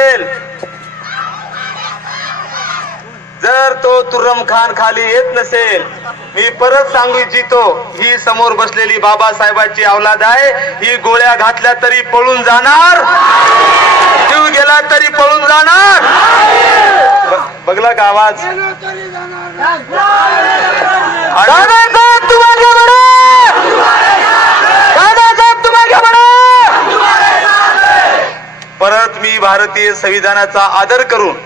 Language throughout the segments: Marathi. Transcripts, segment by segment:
नसेल, जर तो तुर्रम खान खाली येत नसेल, मी परत सांगू इच्छितो, ही समोर बसलेली बाबासाहेबांची औलाद आहे. ही गोळ्या घातल्या तरी पळून जाणार, जीव गेला तरी पळून जाणार. बघला का आवाज? परत मी भारतीय संविधानाचा आदर करून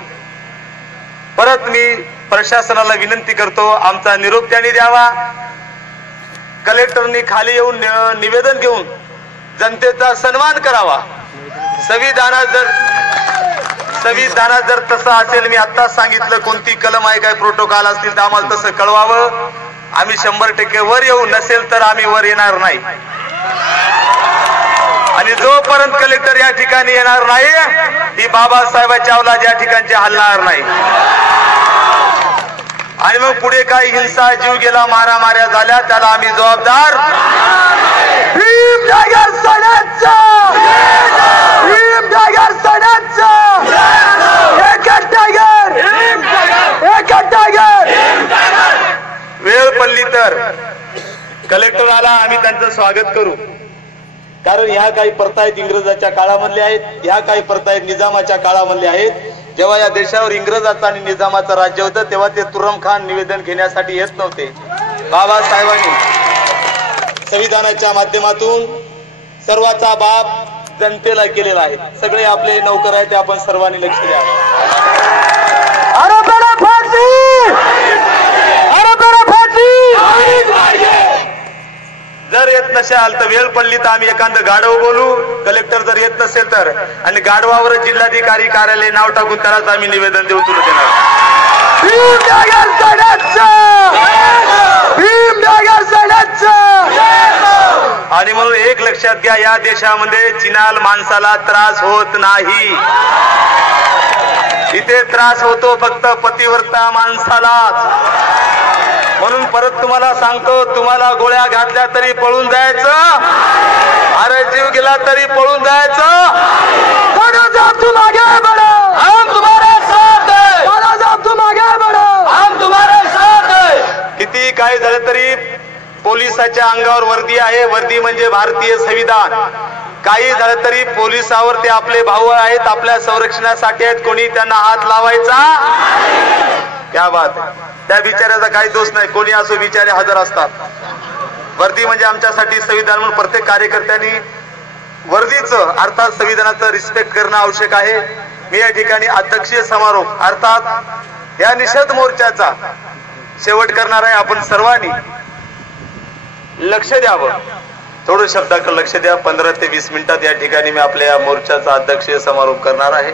परत मी प्रशासनाला विनंती करतो, आमचा निरोप त्यांनी द्यावा. कलेक्टरनी खाली येऊन निवेदन घेऊन जनतेचा सन्मान करावा. संविधानात जर तसं असेल, मी आत्ताच सांगितलं कोणती कलम आहे, काय प्रोटोकॉल असतील तर आम्हाला तसं कळवावं. आम्ही 100% वर येऊ, नसेल तर आम्ही वर येणार नाही. आणि जोपर्यंत कलेक्टर या ठिकाणी येणार नाही, ही बाबासाहेबांच्या औलाद या ठिकाणची हलणार नाही. आणि मग पुढे काही हिंसा, जीव गेला, मारामाऱ्या झाल्या, त्याला आम्ही जबाबदार. भीम टायगर सेनेचा, भीम टायगर सेनेचा, एकच टायगर, एकच टायगर. वेळ पडली तर कलेक्टर आला, आम्ही त्यांचं स्वागत करू. कारण ह्या काही प्रथा आहेत इंग्रजाच्या काळामधल्या आहेत, ह्या काही प्रथा आहेत निजामाच्या काळामधल्या आहेत. जेव्हा या देशावर इंग्रजाचं आणि निजामाचं राज्य होतं, तेव्हा ते तुर्रम खान निवेदन घेण्यासाठी येत नव्हते. बाबासाहेबांनी संविधानाच्या माध्यमातून सर्वाचा बाप जनतेला केलेला आहे. सगळे आपले नौकर आहेत, ते आपण सर्वांनी लक्ष द्यावं. जर येत नसेल तर वेळ पडली तर आम्ही एखादं गाढव बोलू. कलेक्टर जर येत नसेल तर, आणि गाढवावर जिल्हाधिकारी कार्यालय नाव टाकून त्यालाच आम्ही निवेदन देऊ तुला देणार. आणि म्हणून एक लक्षात घ्या, या देशामध्ये चिनाल माणसाला त्रास होत नाही. इथे त्रास होतो फक्त पतिव्रता माणसालाच. म्हणून परत तुम्हाला सांगतो, तुम्हाला गोळ्या घातल्या तरी पळून जायचं, अरे जीव गेला तरी पळून जायचं. तुम आगे बढ़ो, हम तुम्हारे साथ हैं. तुम आगे बढ़ो, हम तुम्हारे साथ हैं. किती काय झालं तरी पोलिसाच्या अंगावर वर्दी आहे. वर्दी म्हणजे भारतीय संविधान. काही झालं तरी पोलिसावर ते आपले भाऊ आहेत, आपल्या संरक्षणासाठी आहेत. कोणी त्यांना हात लावायचा. क्या बात आहे. त्या बिचाऱ्याचा काही दोष नाही, कोणी असो बिचारे हजर असतात. वर्दी म्हणजे आमच्यासाठी संविधान. म्हणून प्रत्येक कार्यकर्त्यांनी वर्दीचं अर्थात संविधानाचं रिस्पेक्ट करणं आवश्यक आहे. मी या ठिकाणी अध्यक्षीय समारोप अर्थात या निषेध मोर्चाचा शेवट करणार आहे. आपण सर्वांनी लक्ष द्यावं, थोडं शब्दाकडे लक्ष द्या. 15 ते 20 मिनिटात या ठिकाणी मी आपल्या या मोर्चाचा अध्यक्षीय समारोप करणार आहे.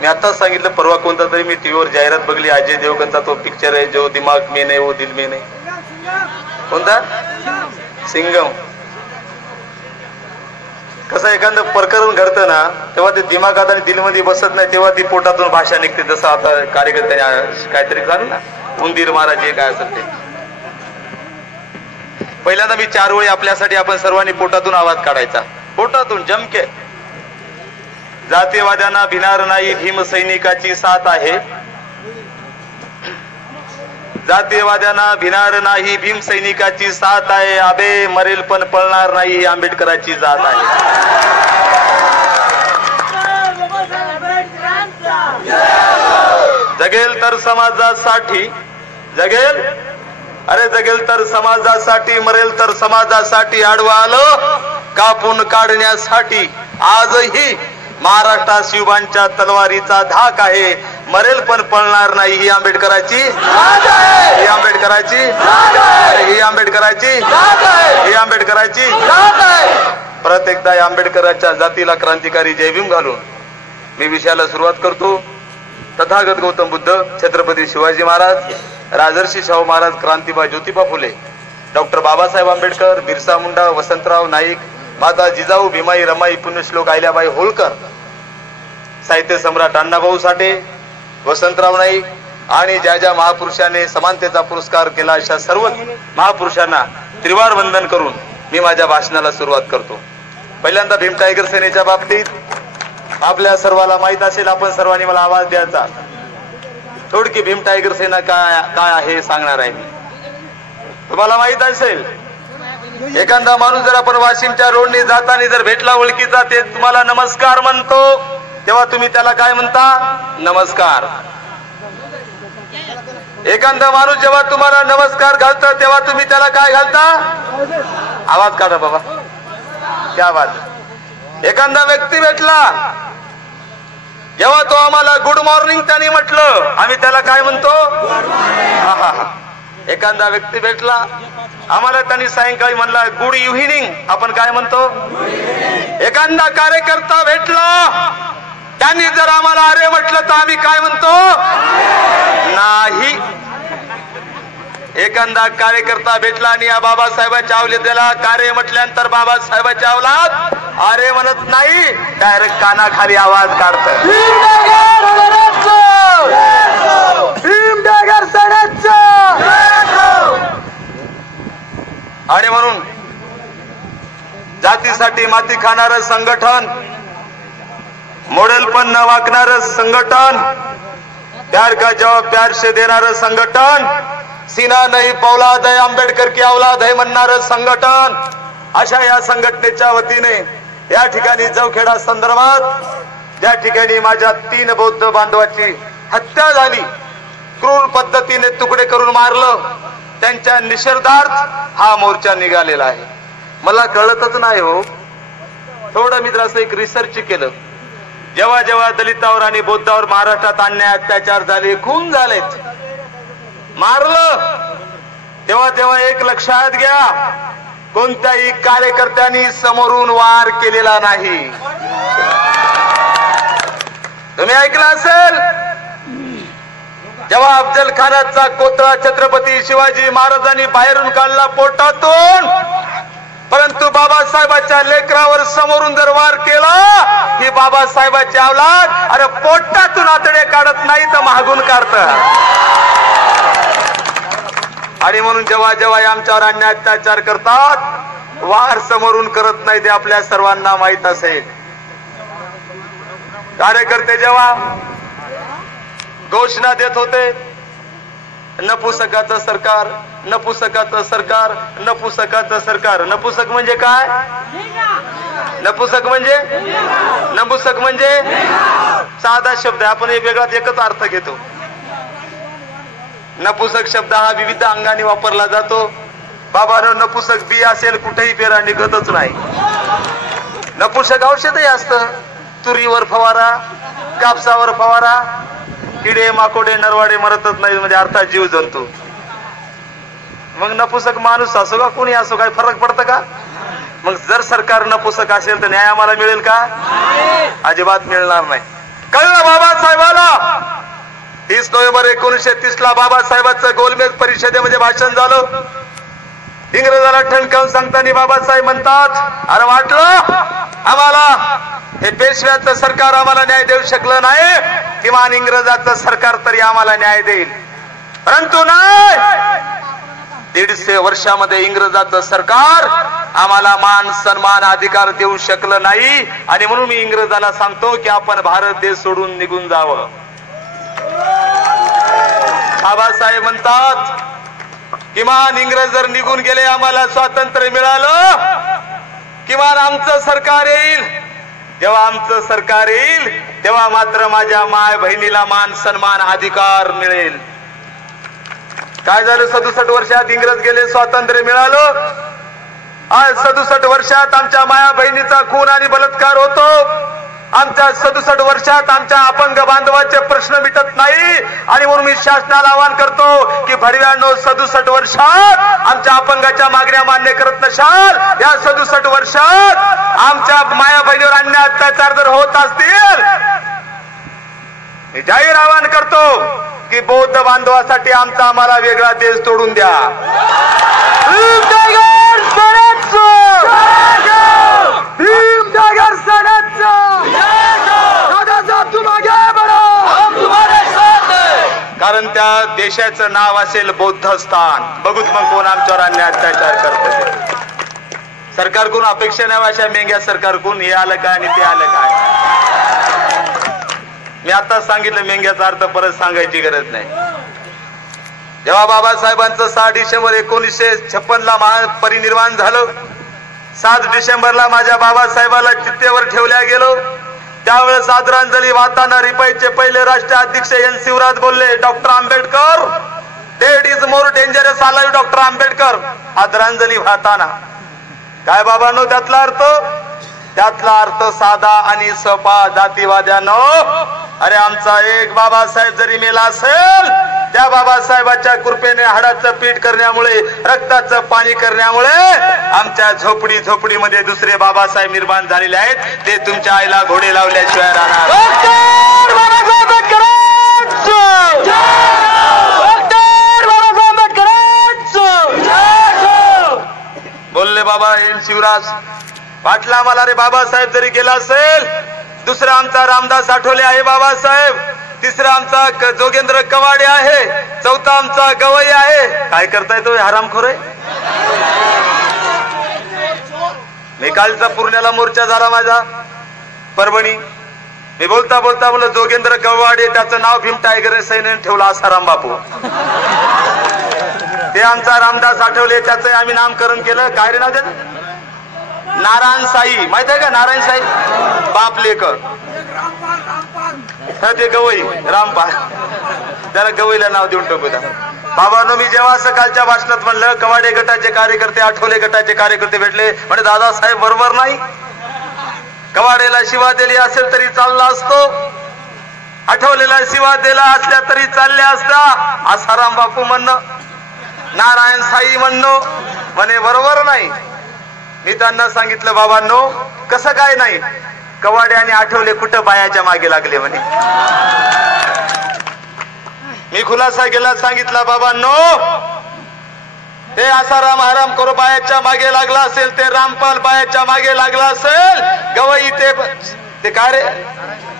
मी आताच सांगितलं, परवा कोणता तरी मी टीव्हीवर जाहिरात बघली, अजय देवगणचा तो पिक्चर आहे, जो दिमाग में नाही वो दिल में नाही. कोणता? सिंगम. कसं एखादं प्रकरण घडतं ना, तेव्हा ते दिमागात आणि दिलमध्ये बसत नाही, तेव्हा ती पोटातून भाषा निघते. जसं आता कार्यकर्त्याने काहीतरी झालं ना, उंदीर महाराज काय असेल ते. पहिल्यांदा मी 4 वेळी आपल्यासाठी आपण सर्वांनी पोटातून आवाज काढायचा, पोटातून जमके. जातीवाद्यांना भिनार नाही, भीम सैनिकाची साथ आहे. जातीवाद्यांना भिनार नाही, भीम सैनिकाची साथ आहे. आबे मरेल पण पळणार नाही, ही आंबेडकरांची जात आहे. जगेल तर समाजासाठी, जगेल, अरे जगेल तर समाजासाठी, मरेल तर समाजासाठी. आडवा आलं कापून काढण्यासाठी. आजही महाराष्ट्रात शिवबांच्या तलवारीचा धाक आहे. मरेल पण पळणार नाही, ही आंबेडकराची, ही आंबेडकराची, ही आंबेडकराची, ही आंबेडकराची. परत एकदा या आंबेडकरांच्या जातीला क्रांतिकारी जयभीम घालून मी विषयाला सुरुवात करतो. तथागत गौतम बुद्ध, छत्रपती शिवाजी महाराज, राजर्षी शाहू महाराज, क्रांतीबा ज्योतिबा फुले, डॉक्टर बाबासाहेब आंबेडकर, बिरसा मुंडा, वसंतराव नाईक, माता जिजाऊ, भीमाई, रमाई, पुण्यश्लोक अहिल्याबाई होळकर, साहित्य सम्राट अण्णाभाऊ साठे, वसंतराव नाईक आणि ज्या ज्या महापुरुषांनी समानतेचा पुरस्कार केला, अशा सर्व महापुरुषांना त्रिवार वंदन करून मी माझ्या भाषणाला सुरुवात करतो. पहिल्यांदा भीम टायगर सेनेच्या बाबतीत आपल्या सर्वाला माहित असेल, आपण सर्वांनी मला आवाज द्यायचा. थोडकी भीम टायगर सेना काय आहे सांगणार आहे मी. तुम्हाला माहित असेल, एखादा माणूस जर आपण वाशिमच्या रोडने जाताना जर भेटला ओळखीचा, ते तुम्हाला नमस्कार म्हणतो, तेव्हा तुम्ही त्याला काय म्हणता? नमस्कार. एखादा माणूस जेव्हा तुम्हाला नमस्कार घालता, तेव्हा तुम्ही त्याला काय घालता? आवाज काढा बाबा, क्या बात. एखादा व्यक्ती भेटला, जेव्हा तो आम्हाला गुड मॉर्निंग त्याने म्हटलं, आम्ही त्याला काय म्हणतो? एखादा व्यक्ती भेटला, आम्हाला त्यांनी सायंकाळी म्हणला गुड इव्हिनिंग, आपण काय म्हणतो? एखादा कार्यकर्ता भेटला, त्यांनी जर आम्हाला अरे म्हटलं तर आम्ही काय म्हणतो? नाही. एखादा कार्यकर्ता भेटला आणि या बाबासाहेबांच्या अवलादाला कार्य म्हटल्यानंतर बाबासाहेबांच्या अवलाद अरे म्हणत नाही, डायरेक्ट कानाखाली आवाज काढत. आणि म्हणून जातीसाठी माती खाणारं संघटन, मॉडेल पण न वाकणारं संघटन, प्यार का जवाब प्यार से देणारं संघटन, सीना नहीं पौलाद है आंबेडकर की औलाद है म्हणणारं संघटन, अशा या संघटनेच्या वतीने या ठिकाणी जवखेडा संदर्भात ज्या ठिकाणी माझ्या 3 बौद्ध बांधवाची हत्या झाली, क्रूर पद्धतीने तुकडे करून मारलं, त्यांच्या निषेधार्थ हा मोर्चा निघालेला आहे. मला कळतच नाही हो, थोडं मी जरासं एक रिसर्च केलं. जेव्हा जेव्हा दलितावर आणि बौद्धावर महाराष्ट्रात अन्याय अत्याचार झाले, खून झालेत, मारलं, तेव्हा तेव्हा एक लक्षात घ्या, कोणत्याही कार्यकर्त्यांनी समोरून वार केलेला नाही. तुम्ही ऐकलं असेल, जेव्हा अफजल खानाचा कोतळा छत्रपती शिवाजी महाराजांनी बाहेरून काढला पोटातून, परंतु बाबासाहेबांच्या लेकरावर समोरून जर वार केला, ही बाबासाहेबांची औलाद अरे पोटातून आतडे काढत नाही तर मागून काढत. आणि म्हणून जेव्हा जेव्हा आमच्यावर अन्याय अत्याचार करतात, वार समोरून करत नाही, ते आपल्या सर्वांना माहित असेल. कार्यकर्ते जेव्हा घोषणा देत होते, नपुसकाचं सरकार, नपुसकाचं सरकार, नपुसकाचं सरकार. नपुसक म्हणजे काय? नपुसक म्हणजे नपुसक म्हणजे साधा शब्द आहे, आपण एक वेगळाच एकच अर्थ घेतो. नपुसक शब्द हा विविध अंगाने वापरला जातो. बाबांनो, नपुसक बी असेल कुठेही पेरा निघतच नाही. नपुसक औषधही असतं, तुरीवर फवारा, कापसावर फवारा, किडे माकोडे नरवाडे मरतच नाही, म्हणजे अर्थात जीव जंतू. मग नपुसक माणूस असो का कोणी असो, काय फरक पडतं का? मग जर सरकार नपुसक असेल तर न्याय आम्हाला मिळेल का? अजिबात मिळणार नाही. कळलं बाबासाहेबाला? 30 नोव्हेंबर 1930 ला बाबासाहेबांचं गोलमेज परिषदेमध्ये भाषण झालं. इंग्रजाला ठणकावून सांगताना बाबासाहेब म्हणतात, अरे वाटलं आम्हाला हे पेशव्याचं सरकार आम्हाला न्याय देऊ शकलं नाही, किमान इंग्रजाचं सरकार तरी आम्हाला न्याय देईल. परंतु नाही, 150 वर्षामध्ये इंग्रजाचं सरकार आम्हाला मान सन्मान अधिकार देऊ शकलं नाही. आणि म्हणून मी इंग्रजाला सांगतो की आपण भारत देश सोडून निघून जावं. बाबासाहेब म्हणतात, किमान इंग्रज जर निघून गेले, आम्हाला स्वातंत्र्य मिळालं, किमान आमचं सरकार येईल. जेव्हा आमचं सरकार येईल तेव्हा मात्र माझ्या माय बहिणीला मान सन्मान अधिकार मिळेल. काय झालं? 67 वर्षात इंग्रज गेले, स्वातंत्र्य मिळालं. आज 67 वर्षात आमच्या माया बहिणीचा खून आणि बलात्कार होतो. आमच्या 67 वर्षात आमच्या अपंग बांधवाचे प्रश्न मिटत नाही. आणि म्हणून मी शासनाला आवाहन करतो की भडव्यांनो, 67 वर्षात आमच्या अपंगाच्या मागण्या मान्य करत नसाल, या 67 वर्षात आमच्या माया बहिणीवर अन्याय अत्याचार जर होत असतील, मी जाहीर आवाहन करतो की बौद्ध बांधवासाठी आमचा आम्हाला वेगळा देश तोडून द्या. कारण त्या देशाचं नाव असेल बौद्धस्थान. बघूत मग कोण आमच्यावर अन्याय अत्याचार करत. सरकारकडून अपेक्षा नाही अशा मेंग्या सरकारकडून, हे आलं काय आणि ते आलं काय. मी आता सांगितलं मेंग्याचा अर्थ परत सांगायची गरज नाही. जेव्हा बाबासाहेबांचं 6 डिसेंबर 1956 ला महापरिनिर्वाण झालं, 7 डिसेंबरला माझ्या बाबासाहेबाला चित्तेवर ठेवल्या गेलो. त्यावेळेस आदरांजली वाहताना रिपाईचे पहिले राष्ट्राध्यक्ष एन शिवराज बोलले, doctor Ambedkar, dead is more dangerous alive. Doctor Ambedkar आदरांजली वाहताना काय बाबांनो त्यातला अर्थ साधा आणि सोपा. जातीवाद्यानो, अरे आमचा एक बाबासाहेब जरी मेला असेल, त्या बाबासाहेबाच्या कृपेने हाडाचं पीठ करण्यामुळे, रक्ताचं पाणी करण्यामुळे आमच्या झोपडीमध्ये दुसरे बाबासाहेब निर्माण झालेले आहेत. ते तुमच्या आईला घोडे लावल्याशिवाय राहणार. बोलले बाबा एन शिवराज पाटला आम्हाला, रे बाबासाहेब जरी गेला असेल, दुसरा आमचा रामदास आठवले आहे बाबासाहेब, तिसरा आमचा जोगेंद्र कवाडे आहे, चौथा आमचा गवई आहे. काय करताय तो हरामखोर आहे. मी कालचा पुण्याला मोर्चा झाला माझा परभणी. मी बोलता बोललं जोगेंद्र कवाडे, त्याचं नाव भीम टायगर सैन्याने ठेवलं आसाराम बापू. ते आमचा रामदास आठवले, त्याचं आम्ही नामकरण केलं. काय रे नाव त्याचं? नारायण साई. माहित आहे का नारायण साई? बाप लेकर. ते गवई रामपाल, त्याला गवईला नाव देऊन टाकू. बाबांनो, मी जेव्हा सकाळच्या भाषणात म्हणलं कवाडे गटाचे कार्यकर्ते, आठवले गटाचे कार्यकर्ते भेटले, म्हणजे दादासाहेब बरोबर नाही. कवाडेला शिवा दिली असेल तरी चालला असतो, आठवलेला शिवा दिला असल्या तरी चालल्या असता. आसाराम बापू म्हणणं, नारायण साई म्हणणं, म्हणे बरोबर नाही. मी त्यांना सांगितलं, बाबांनो कसं काय नाही, कवाडे आणि आठवले कुठं बायाच्या मागे लागले म्हणे. मी खुलासा केला, सांगितला बाबांनो, ते आसाराम आराम करो बायाच्या मागे लागला असेल, ते रामपाल बायाच्या मागे लागला असेल, गवई ते काय रे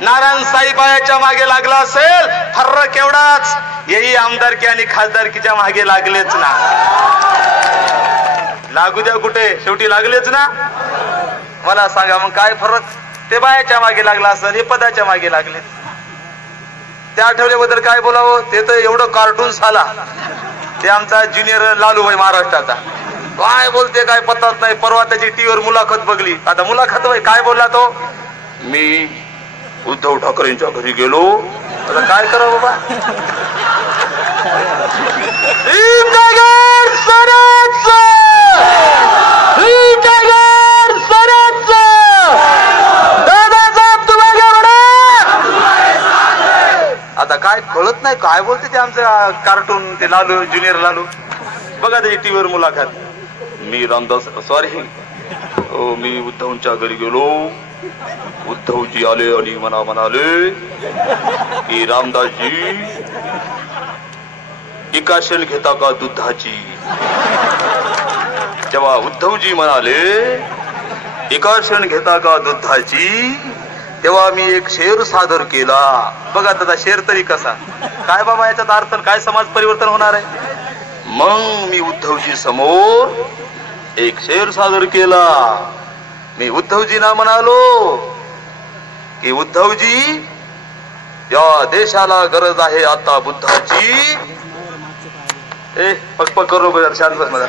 नारायण साई बायाच्या मागे लागला असेल, फरक एवढाच, येही आमदारकी आणि खासदारकीच्या मागे लागलेच ना. लागू द्या कुठे, शेवटी लागलेच ना. मला सांगा मग काय फरक? ते बायाच्या मागे लागला असेल, हे पदाच्या मागे लागले. त्या आठवल्याबद्दल काय बोलावं, ते तर एवढं कार्टून साला. ते आमचा ज्युनियर लालू भाई महाराष्ट्राचा, काय बोलते काय पत्ताच नाही. परवा त्याची टीव्हीवर मुलाखत बघली. आता मुलाखत भाई काय बोलला तो, मी उद्धव ठाकरेंच्या घरी गेलो. आता काय करावं बाबा, आता काय कळत नाही काय बोलते ते आमचं कार्टून. ते लालू ज्युनियर लालू बघा त्याची टीव्हीवर मुलाखत. मी रामदास मी उद्धवच्या घरी गेलो, उद्धवजी आले आणि मला म्हणाले की रामदासजी एका क्षण घेता का दुधाची. जेव्हा उद्धवजी म्हणाले एका क्षण घेता का दुधाची, तेव्हा मी एक शेर सादर केला. बघा त्याचा शेर तरी कसा, काय बाबा याच्यात अर्थ, काय समाज परिवर्तन होणार आहे. मग मी उद्धवजी समोर एक शेर सादर केला. मी उद्धवजींना म्हणालो की उद्धवजी, या देशाला गरज आहे आता बुद्धाची. पक करू बघा, शांत बस मला.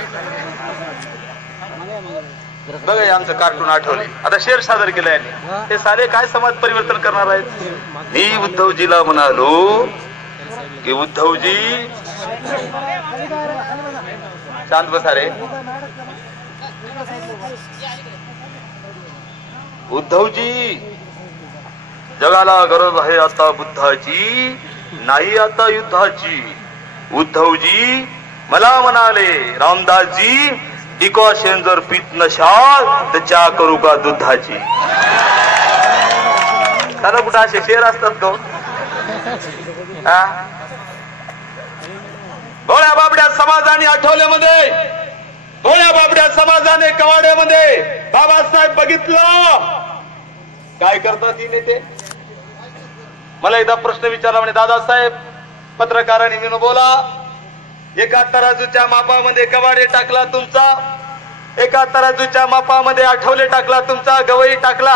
बघा आमचं कार्टून आठवले, आता शेर सादर केलं यांनी. हे सारे काय समाज परिवर्तन करणार आहेत. मी उद्धवजीला म्हणालो की उद्धवजी, शांत बसा रे. उद्धवजी, जगाला गरज आहे आता बुद्धाची, नाही आता युद्धाची. उद्धवजी मला म्हणाले, रामदासजी डिकॉशन जर पीत नशाल तर चहा करू का दुधाची. त्याला कुठं असे शेर असतात तो. भोळ्या बाबड्या समाजाने आठवल्यामध्ये, भोळ्या बाबड्या समाजाने कवाड्यामध्ये बाबासाहेब बघितलं काय करतात ती नेते. मला एकदा प्रश्न विचारला, म्हणे दादासाहेब पत्रकारांनी बोला, एका तराजूच्या मापामध्ये कवाडे टाकला तुमचा, एका तराजूच्या मापामध्ये आठवले टाकला, तुमचा गवई टाकला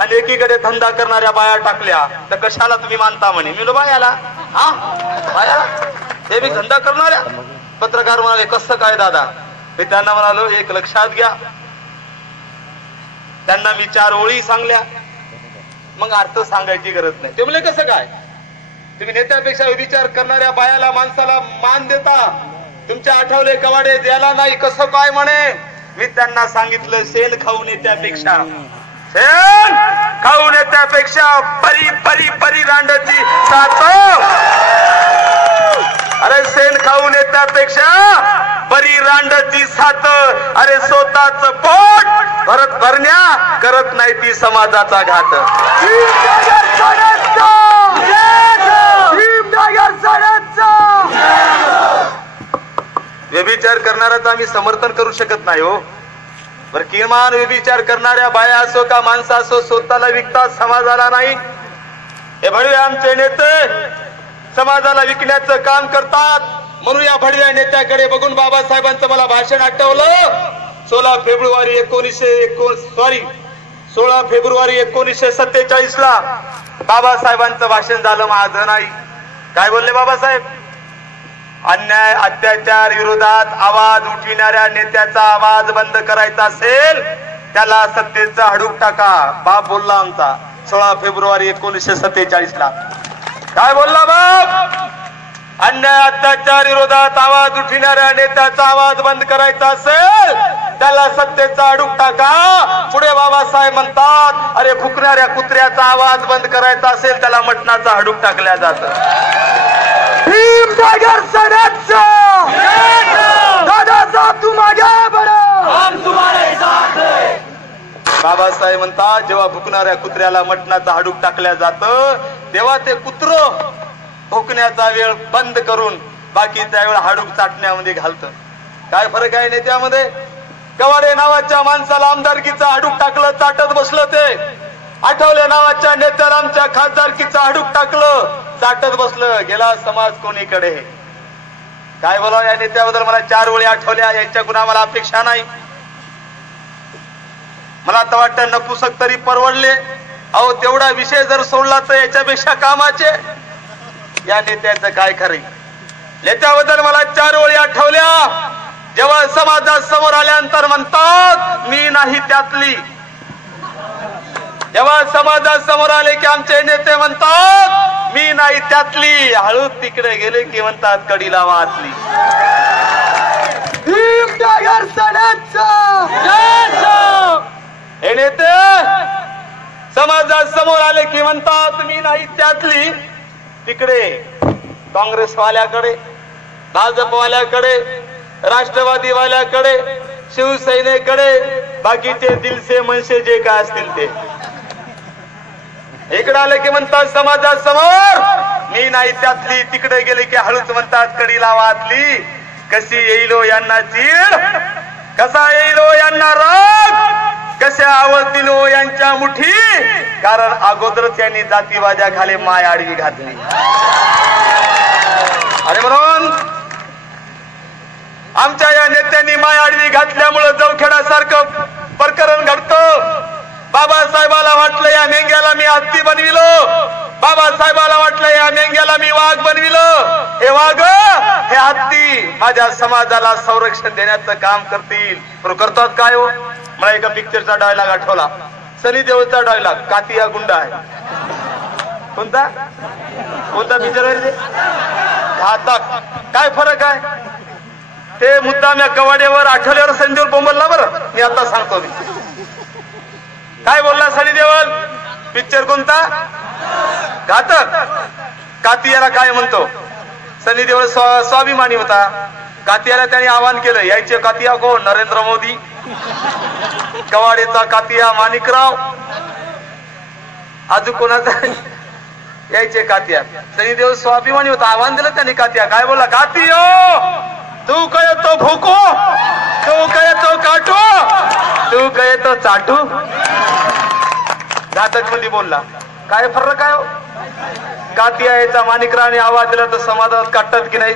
आणि एकीकडे धंदा करणाऱ्या बाया टाकल्या, तर कशाला तुम्ही मानता म्हणे? मी बायाला हा बाया हे मी धंदा करणाऱ्या. पत्रकार म्हणाले कसं काय दादा? मी त्यांना म्हणालो एक लक्षात घ्या. त्यांना मी 4 ओळी सांगल्या, मग अर्थ सांगायची गरज नाही. ते म्हणले कसं काय? तुम्ही नेत्यापेक्षा विचार करणाऱ्या बायाला माणसाला मान देता, तुमच्या आठवले कवाडे द्यायला नाही, कसं काय म्हणे? मी त्यांना सांगितलं शेण खाऊ नेत्यापेक्षा, शेण खाऊ नेत्यापेक्षा परी परी परी रांडची साथ. अरे शेण खाऊ नेत्यापेक्षा बरी रांडची साथ. अरे स्वतःच पोट भरत भरण्या करत नाही ती समाजाचा घात. व्यभिचार करणाऱ्याचं आम्ही समर्थन करू शकत नाही हो. बर किमान व्यभिचार करणाऱ्या बाया असो का माणसं असो स्वतःला विकतात, समाजाला नाही. हे भडवे आमचे नेते समाजाला विकण्याचं काम करतात. म्हणून या भडव्या नेत्याकडे बघून बाबासाहेबांचं मला भाषण आठवलं. 16 फेब्रुवारी 1947 ला बाबासाहेबांचं भाषण झालं, माझं नाही. काय बोलले बाबासाहेब? अन्याय अत्याचार विरोधात आवाज उठविणाऱ्या नेत्याचा आवाज बंद करायचा असेल त्याला सत्तेचा हाडूक टाका. बाप बोलला आमचा 16 फेब्रुवारी 1947 ला. काय बोलला बाप? अन्याय अत्याचार विरोधात आवाज उठविणाऱ्या नेत्याचा आवाज बंद करायचा असेल त्याला सत्तेचा हाडूक टाका. पुढे बाबासाहेब म्हणतात अरे फुकणाऱ्या कुत्र्याचा आवाज बंद करायचा असेल त्याला मटणाचा हाडूक टाकल्या जातं. बाबासाहेब म्हणतात जेव्हा भुकणाऱ्या कुत्र्याला मटणाचं हाडूक टाकल्या जातं तेव्हा ते कुत्र भुकण्याचा वेळ बंद करून बाकीच्या वेळ हाडूक चाटण्यामध्ये घालतं. काय फरक आहे नेत्यामध्ये? कवाडे नावाच्या माणसाला आमदारकीचं हाडूक टाकलं, चाटत बसलं. ते आठवले नावाच्या नेत्याला आमच्या खासदारकीचं हाडूक टाकलं, चाटत बसलं. गेला समाज कोणीकडे. काय बोलावं या नेत्याबद्दल? मला 4 ओळी आठवल्या, यांच्याकडून आम्हाला अपेक्षा नाही. मला तर वाटतं नपुसक तरी परवडले. अहो तेवढा विषय जर सोडला तर याच्यापेक्षा कामाचे. या नेत्याचं काय खरे? नेत्याबद्दल मला 4 ओळी आठवल्या. जेव्हा समाजात समोर आल्यानंतर म्हणतात मी नाही त्यातली. जेव्हा समाजात समोर आले की आमचे नेते म्हणतात मी नाही त्यातली. हळू तिकडे गेले की म्हणतात कडीला वाचली. हे नेते समाजात समोर आले की म्हणतात मी नाही त्यातली. तिकडे काँग्रेसवाल्याकडे, भाजपवाल्याकडे, राष्ट्रवादीवाल्याकडे, शिवसेनेकडे, बाकीचे दिलसे मनसे जे काय असतील ते इकडे आले की म्हणतात समाजात समोर मी नाही त्यातली. तिकडे गेले की हळूच म्हणतात कडीला वाचली. कशी येईलो यांना चीड, कसा येईलो यांना राग, कशा आवडतीलो यांच्या मुठी. कारण अगोदरच यांनी जातीवाजा खाली माय आडवी घातली. आणि म्हणून आमच्या या नेत्यांनी माय आडवी घातल्यामुळे जवखेडासारखं प्रकरण घडतं. बाबासाहेबाला वाटलं या मेंग्याला मी हत्ती बनविलो, बाबासाहेबाला वाटलं या मेंग्याला मी वाघ बनविलं. हे वाघ हे हत्ती माझ्या समाजाला संरक्षण देण्याचं काम करतील. करतात काय हो? मला एका पिक्चरचा डायलॉग आठवला, सनी देओलचा डायलॉग, कातिया गुंडा आहे. कोणता पिक्चर आहे? घातक. काय फरक आहे? ते मुद्दाम या कवाड्यावर आठवल्यावर सनी देओल बोंबलला. बरं मी आता सांगतो. मी काय बोलला सनी देओल? पिक्चर कोणता? घातक. कातियाला काय म्हणतो? सनी देओल स्वाभिमानी होता. कातियाला त्यांनी आवाहन केलं, यायचे कातिया कोण? नरेंद्र मोदी. कवाडेचा कातिया माणिकराव. अजून कोणाचा यायचे कातिया? सनी देओल स्वाभिमानी होता, आव्हान दिलं त्यांनी कातिया. काय बोलला? कातियो तू काय तो भूको, तू काय तो काटू, तू काय तो चाटू. घातक मध्ये बोलला. काय फरक आहे? कातिया याचा माणिकरावने आवाज दिला तर समाजात काटतात की नाही?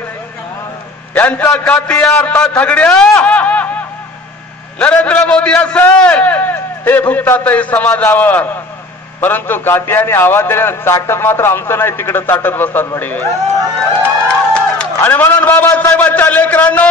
यांचा कातिया अर्थात थगड्या नरेंद्र मोदी असेल हे भुगतातही समाजावर, परंतु कात्याने आवाज दिल्याने चाटत मात्र आमचं नाही, तिकडे चाटत बसतात बडे. आणि म्हणून बाबासाहेबांच्या लेकरांनो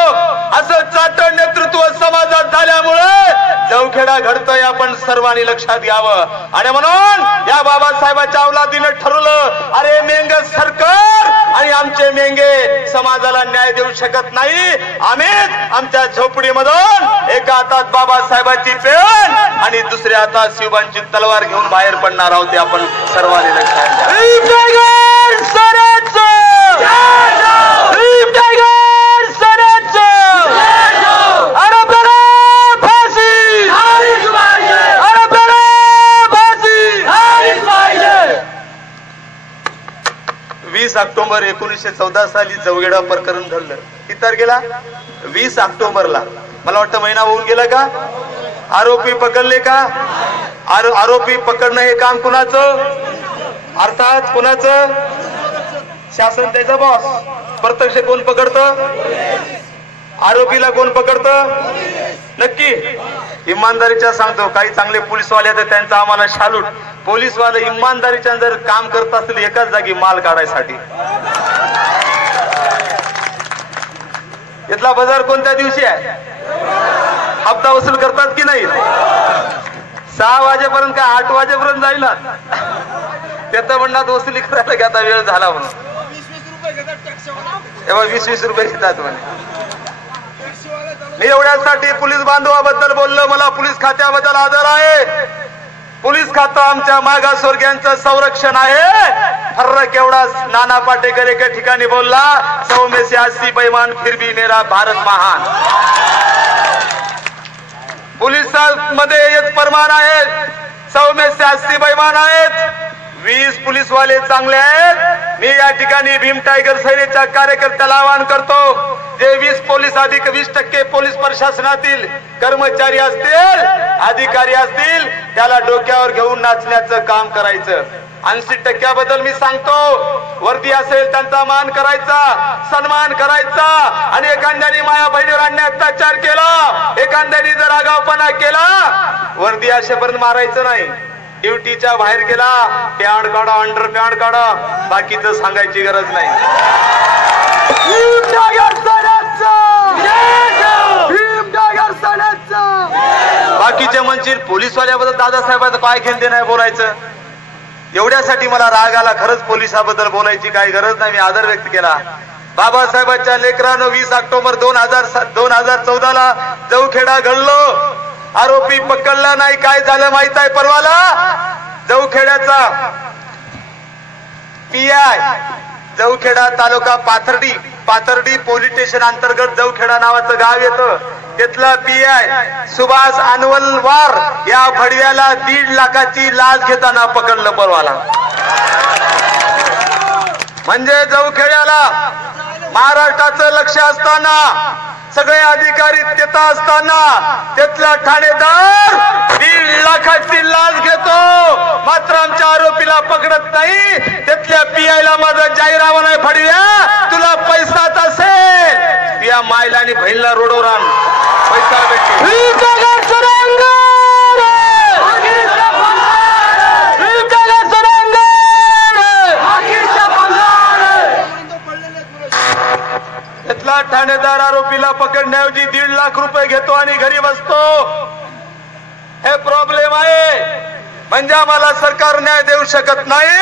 असं चाटण नेतृत्व समाजात झाल्यामुळे जवखेडा घडतंय, आपण सर्वांनी लक्षात घ्यावं. आणि म्हणून या बाबासाहेबांच्या अवलादीने ठरवलं, अरे मेंग सरकार आणि आमचे मेंगे समाजाला न्याय देऊ शकत नाही, आम्हीच आमच्या झोपडीमधून एका हातात बाबासाहेबांची पेन आणि दुसऱ्या हातात शिवबांची तलवार घेऊन बाहेर पडणार आहोत, आपण सर्वांनी लक्षात घ्या. ऑक्टोबर 1914 साली जवखेडा प्रकरण घडलं. किती तारखेला? 20 ऑक्टोबरला. मला वाटतं महिना होऊन गेला का? आरोपी पकडले का? आरोपी पकडणं हे काम कुणाचं? अर्थात कुणाचं? शासन त्याचा बॉस. प्रत्यक्ष कोण पकडतं? आरोपीला कोण पकडतं? नक्की इमानदारीच्या सांगतो, काही चांगले पोलीसवाले तर त्यांचा आम्हाला शालूट. पोलीसवाले इमानदारीच्या जर काम करत असतील एकाच जागी माल काढायसाठी. इथला बाजार कोणत्या दिवशी आहे? हप्ता वसूल करतात की नाही? 6 वाजेपर्यंत का 8 वाजेपर्यंत जाईल ना, त्याचं म्हणण्यात वसुली करायला की आता वेळ झाला म्हणून 20-20 रुपये घेतात म्हणे. मी एवढ्यासाठी पोलीस बांधवाबद्दल बोललो, मला पोलीस खात्याबद्दल आदर आहे. पोलीस खातं आमच्या मागासवर्गीयांचं संरक्षण आहे. फर्रक एवढा नाना पाटेकर एका ठिकाणी बोलला, 100 में से 80 बेईमान फिर भी मेरा भारत महान. पोलिसांमध्ये हेच प्रमाण आहे, 100 में से 80 बेईमान आहेत, 20 पोलीसवाले चांगले आहेत. मी या ठिकाणी भीम टायगर सेनेच्या कार्यकर्त्याला आवाहन करतो, जे 20% पोलीस प्रशासनातील कर्मचारी असतील, अधिकारी असतील, त्याला डोक्यावर घेऊन नाचण्याचं काम करायचं. 80% मी सांगतो, वर्दी असेल त्यांचा मान करायचा, सन्मान करायचा. आणि एखाद्याने माया बहिणीवर अन्याय अत्याचार केला, एखाद्याने जर आगाऊपणा केला, वर्दी असेपर्यंत मारायचं नाही. ड्युटीच्या बाहेर गेला, पॅन्ट काढा, अंडर पॅन्ट काढा, बाकीचं सांगायची गरज नाही. बाकीचे म्हणतील पोलीसवाल्याबद्दल दादासाहेबांचं काय घेणं देणं आहे बोलायचं. एवढ्यासाठी मला राग आला. खरंच पोलिसाबद्दल बोलायची काही गरज नाही. मी आदर व्यक्त केला. बाबासाहेबांच्या लेकरानं 20 ऑक्टोबर 2014 ला जवखेडा घडलो. आरोपी पकडला नाही. काय झालं माहित आहे? परवाला जवखेड्याचा PI, जवखेडा तालुका पाथर्डी पोलीस स्टेशन अंतर्गत जवखेडा नावाचं गाव येतं. तिथला PI सुभाष अनवलवार या भडव्याला 1.5 लाखाची लाच घेताना पकडलं परवाला. म्हणजे जवखेड्याला महाराष्ट्राचं लक्ष असताना, सगळे अधिकारी तिथं असताना तिथला ठाणेदार 1.5 लाखाची लाच घेतो, मात्र आमच्या आरोपीला पकडत नाही. तिथल्या PI ला माझं जाहीर आव्हान आहे, फडव्या तुला पैसाच असेल या मायला आणि बहिणीला रोडवर आण, पैसा भेटतो. तिथला ठाणेदार आरोपीला पकडण्याऐवजी 1.5 लाख रुपये घेतो आणि घरी बसतो. हे प्रॉब्लेम आहे. म्हणजे आम्हाला सरकार न्याय देऊ शकत नाही,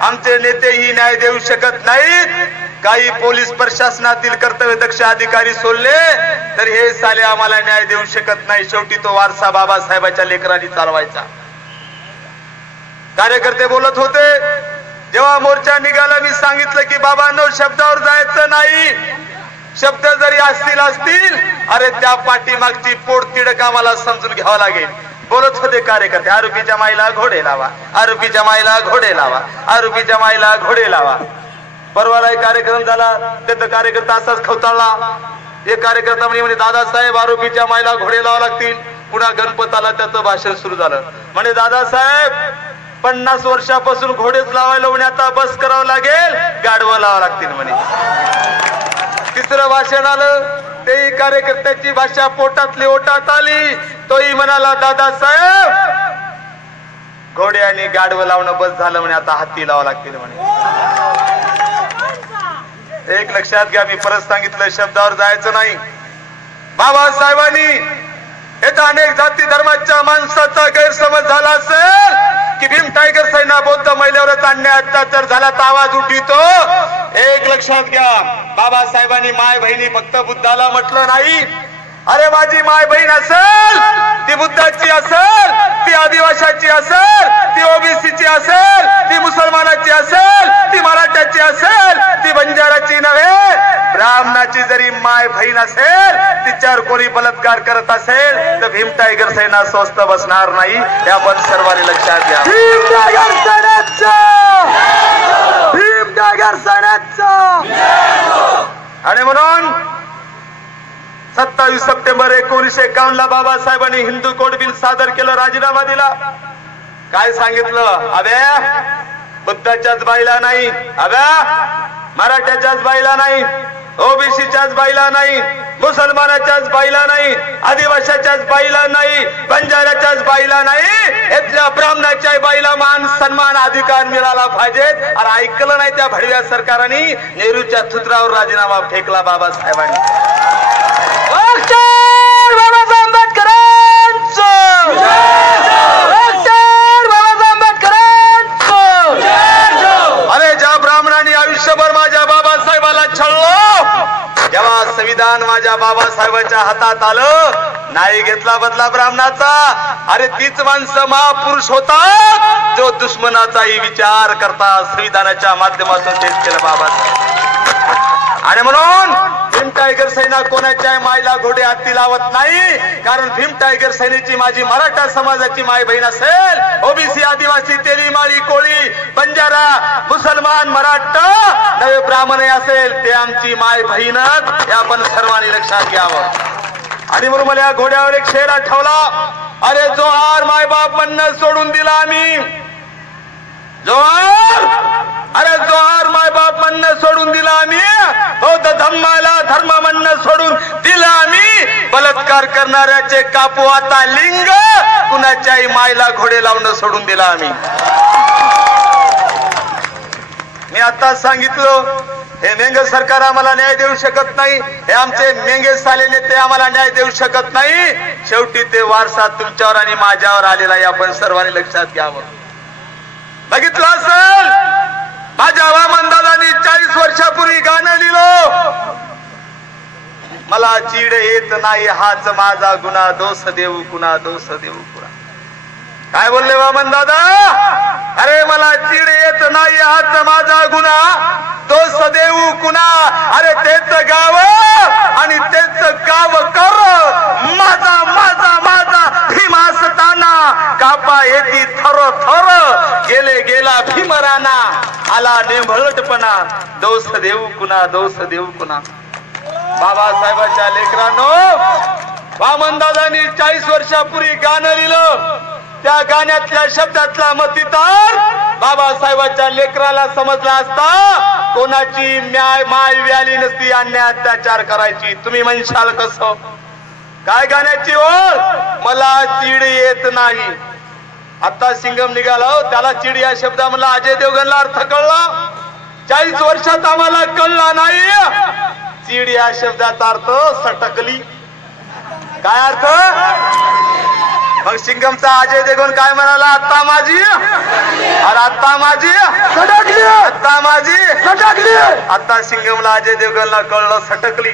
आमचे नेतेही न्याय देऊ शकत नाहीत. काही पोलीस प्रशासनातील कर्तव्यदक्ष अधिकारी सोडले तर हे साले आम्हाला न्याय देऊ शकत नाही. शेवटी तो वारसा बाबासाहेबांच्या लेकरांनी चालवायचा. कार्यकर्ते बोलत होते, जेव्हा मोर्चा निघाला मी सांगितलं की बाबांनो शब्दावर जायचं नाही. शब्द जरी असतील अरे त्या पाठीमागची पोटतिडक आम्हाला समजून घ्यावं लागेल. बोलत होते कार्यकर्ते, आरोपीच्या माईला घोडे लावा, आरोपीच्या माईला घोडे लावा, आरोपीच्या माईला घोडे लावा. परवाला एक कार्यक्रम झाला, त्याचा कार्यकर्ता असाच खवताळला. एक कार्यकर्ता म्हणे दादासाहेब आरोपीच्या माईला घोडे लावा लागतील. पुन्हा गणपताला त्याचं भाषण सुरू झालं. म्हणे दादासाहेब 50 वर्षापासून घोडेच लावायला म्हणे, आता बस करावं लागेल, गाडवं लावावं लागतील म्हणे. तिसरं भाषण आलं, तेही कार्यकर्त्याची भाषा पोटातली ओटात आली. तोही म्हणाला दादासाहेब घोडे आणि गाडवं लावणं बस झालं म्हणे, आता हत्ती लावा लागतील म्हणे. एक लक्षात घ्या, मी परत सांगितलं शब्दावर जायचं नाही. बाबासाहेबांनी येथे अनेक जाती धर्माच्या माणसाचा गैरसमज झाला असेल की भीम टायगर सेना बौद्ध महिलेवरच अन्याय अत्याचार झाला तर आवाज उठवितो. एक लक्षात घ्या, बाबासाहेबांनी माय बहिणी फक्त बुद्धाला म्हटलं नाही. अरे माझी माय बहीण असेल ती बुद्धाची असेल, ती आदिवासाची असेल, ती ओबीसीची असेल, ती मुसलमानाची असेल, ती मराठ्याची असेल, ती बंजाराची नव्हे, ब्राह्मणाची जरी माय बहीण असेल तिच्यावर कोणी बलात्कार करत असेल तर भीम टायगर सेना स्वस्त बसणार नाही. हे आपण सर्वांनी लक्षात घ्या. भीम टायगर सेनेचा, भीम टायगर सेनेचा. आणि म्हणून 27 सप्टेंबर 1951 ला बाबासाहेबांनी हिंदू कोड बिल सादर केलं, राजीनामा दिला. काय सांगितलं? अबे बुद्धाच्याच बाईला नाही, अबे मराठ्याच्याच बाईला नाही, ओबीसीच्याच बाईला नाही, मुसलमानाच्याच बाईला नाही, आदिवासाच्याच बाईला नाही, बंजाराच्याच बाईला नाही, इथल्या ब्राह्मणाच्या बाईला मान सन्मान अधिकार मिळाला पाहिजेत. अरे ऐकलं नाही त्या भडव्या सरकारांनी नेहरूच्या थुत्रावर राजीनामा फेकला बाबासाहेबांनी. डॉक्टर बाबासाहेब आंबेडकरांचं, डॉक्टर बाबासाहेब आंबेडकरांचं. अरे ज्या ब्राह्मणांनी आयुष्यभर माझ्या बाबासाहेबाला छळलो, जेव्हा संविधान माझ्या बाबासाहेबाच्या हातात आलं, नाही घेतला बदला ब्राह्मणाचा. अरे तीच माणसं महापुरुष होता जो दुश्मनाचाही विचार करता संविधानाच्या माध्यमातून तेच केलं बाबासाहेब. आणि म्हणून भीम टायगर सेना कोणाच्या मायला घोडे हाती लावत नाही, कारण भीम टायगर सेनेची माझी मराठा समाजाची माय बहीण असेल, ओबीसी आदिवासी तेली माळी कोळी बंजारा मुसलमान मराठा नवे ब्राह्मण असेल ते आमची माय बहीणच. हे आपण सर्वांनी लक्षात घ्यावं. आणि म्हणून मला या घोड्यावर एक शेर आठवला. अरे जोहार माय बाप म्हणणं सोडून दिला आम्ही, जोहार, अरे जोहार माय बाप म्हणणं सोडून दिला आम्ही, बौद्ध धम्माला धर्म म्हणणं सोडून दिला आम्ही, बलात्कार करणाऱ्याचे कापू आता लिंग, कुणाच्याही मायला घोडे लावणं सोडून दिला आम्ही. मी आता सांगितलं हे मेंगे सरकार आम्हाला न्याय देऊ शकत नाही, हे आमचे मेंगे साले नेते आम्हाला न्याय देऊ शकत नाही. शेवटी ते वारसा तुमच्यावर आणि माझ्यावर आलेला आहे, आपण सर्वांनी लक्षात घ्यावं. बघितलं असेल माझ्या वामनदादांनी 40 वर्षापूर्वी गाणं लिहिलं, मला चीड येत नाही हाच माझा गुन्हा, दोष देऊ कुणा, दोष देऊ कुणा. काय बोलले वामनदादा? अरे मला चीड येत नाही हाच माझा गुन्हा, दोष देऊ कुणा. अरे तेच गाव आणि तेच गाव कर, माझा माझा माझा भीम असताना कापा येती थर थर, गेले गेला भीमराना, आला नेमळटपणा, दोष देऊ कुणा, दोष देऊ कुणा. बाबासाहेबांच्या लेकरांनो, वामनदादांनी 40 वर्षापूर्वी गाणं लिहिलं, त्या गाण्यातल्या शब्दातला मतितार बाबासाहेबांच्या लेकराला समजला असता कोणाची माय व्याली नसती अन्याय अत्याचार करायची. तुम्ही म्हणशाल कसं? काय गाण्याची ओळ? मला चीड येत नाही. आता सिंगम निघाला, त्याला चीड या शब्दा म्हणला, अजय देवगणला अर्थ कळला, 40 वर्षात आम्हाला कळला नाही. चीड या शब्दाचा अर्थ सटकली. काय अर्थ? मग सिंगमचा अजय देवगण काय म्हणाला? आता माझी, अरे आता माझी सटकली, आता माझी सटकली. आता सिंगमला अजय देवगणला कळलं सटकली.